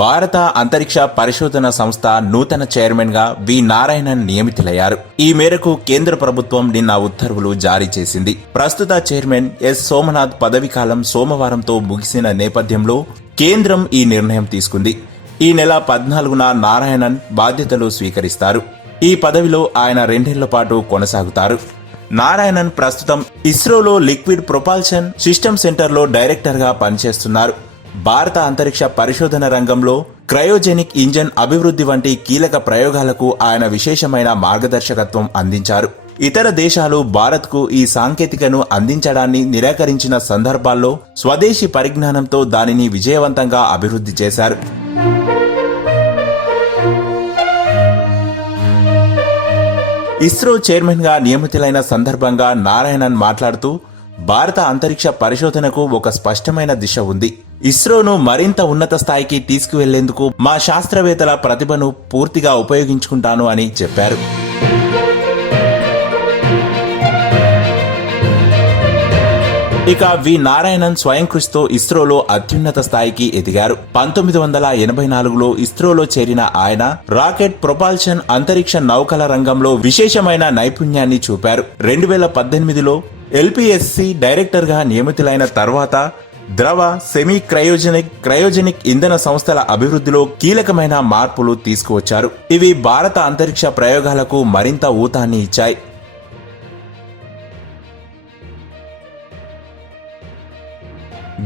భారత అంతరిక్ష పరిశోధన సంస్థ నూతన చైర్మన్ గా వి నారాయణన్ నియమితులయ్యారు. ఈ మేరకు కేంద్ర ప్రభుత్వం నిన్న ఉత్తర్వులు జారీ చేసింది. ప్రస్తుత చైర్మన్ ఎస్ సోమనాథ్ పదవీకాలం సోమవారంతో ముగిసిన నేపథ్యంలో కేంద్రం ఈ నిర్ణయం తీసుకుంది. ఈ నెల 14న నారాయణన్ బాధ్యతలు స్వీకరిస్తారు. ఈ పదవిలో ఆయన 2 ఏళ్ల పాటు కొనసాగుతారు. నారాయణన్ ప్రస్తుతం ఇస్రోలో లిక్విడ్ ప్రొపల్షన్ సిస్టమ్ సెంటర్లో డైరెక్టర్గా పనిచేస్తున్నారు. భారత అంతరిక్ష పరిశోధన రంగంలో క్రయోజెనిక్ ఇంజన్ అభివృద్ధి వంటి కీలక ప్రయోగాలకు ఆయన విశేషమైన మార్గదర్శకత్వం అందించారు. ఇతర దేశాలు భారత్కు ఈ సాంకేతికను అందించడాన్ని నిరాకరించిన సందర్భాల్లో స్వదేశీ పరిజ్ఞానంతో దానిని విజయవంతంగా అభివృద్ధి చేశారు. ఇస్రో చైర్మన్ గా నియమితులైన సందర్భంగా నారాయణన్ మాట్లాడుతూ, భారత అంతరిక్ష పరిశోధనకు ఒక స్పష్టమైన దిశ ఉంది. ఇస్రోను మరింత ఉన్నత స్థాయికి తీసుకువెళ్లేందుకు మా శాస్త్రవేత్తల ప్రతిభను పూర్తిగా ఉపయోగించుకుంటాను అని చెప్పారు. ఇక వి నారాయణన్ స్వయం కృషితో ఇస్రోలో అత్యున్నత స్థాయికి ఎదిగారు. 1984లో ఇస్రోలో చేరిన ఆయన రాకెట్ ప్రొపల్షన్ అంతరిక్ష నౌకల రంగంలో విశేషమైన నైపుణ్యాన్ని చూపారు. 2018లో ఎల్పిఎస్సి డైరెక్టర్ గా నియమితులైన తర్వాత ద్రవ సెమీ క్రయోజెనిక్ ఇంధన సంస్థల అభివృద్ధిలో కీలకమైన మార్పులు తీసుకువచ్చారు. ఇవి భారత అంతరిక్ష ప్రయోగాలకు మరింత ఊతాన్ని ఇచ్చాయి.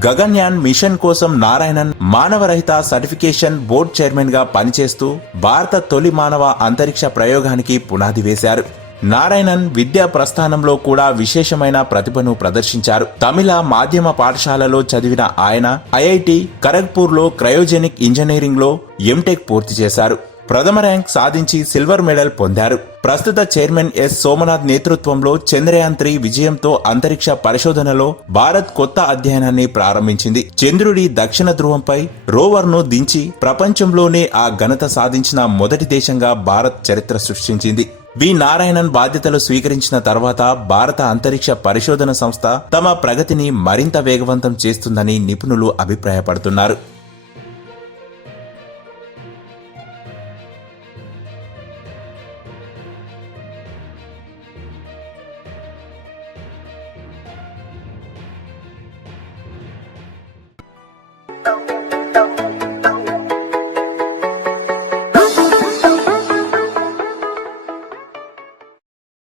గగన్యాన్ మిషన్ కోసం నారాయణన్ మానవరహిత సర్టిఫికేషన్ బోర్డు చైర్మన్ గా పనిచేస్తూ భారత తొలి మానవ అంతరిక్ష ప్రయోగానికి పునాది వేశారు. నారాయణన్ విద్యా ప్రస్థానంలో కూడా విశేషమైన ప్రతిభను ప్రదర్శించారు. తమిళ మాధ్యమ పాఠశాలలో చదివిన ఆయన ఐఐటి ఖరగ్పూర్ లో క్రయోజెనిక్ ఇంజనీరింగ్ లో ఎంటెక్ పూర్తి చేశారు. ప్రథమ ర్యాంక్ సాధించి సిల్వర్ మెడల్ పొందారు. ప్రస్తుత చైర్మన్ ఎస్ సోమనాథ్ నేతృత్వంలో చంద్రయాన్ 3 విజయంతో అంతరిక్ష పరిశోధనలో భారత్ కొత్త అధ్యయనాన్ని ప్రారంభించింది. చంద్రుడి దక్షిణ ధ్రువంపై రోవర్ను దించి ప్రపంచంలోనే ఆ ఘనత సాధించిన మొదటి దేశంగా భారత్ చరిత్ర సృష్టించింది. వి నారాయణన్ బాధ్యతలు స్వీకరించిన తర్వాత భారత అంతరిక్ష పరిశోధన సంస్థ తమ ప్రగతిని మరింత వేగవంతం చేస్తుందని నిపుణులు అభిప్రాయపడుతున్నారు.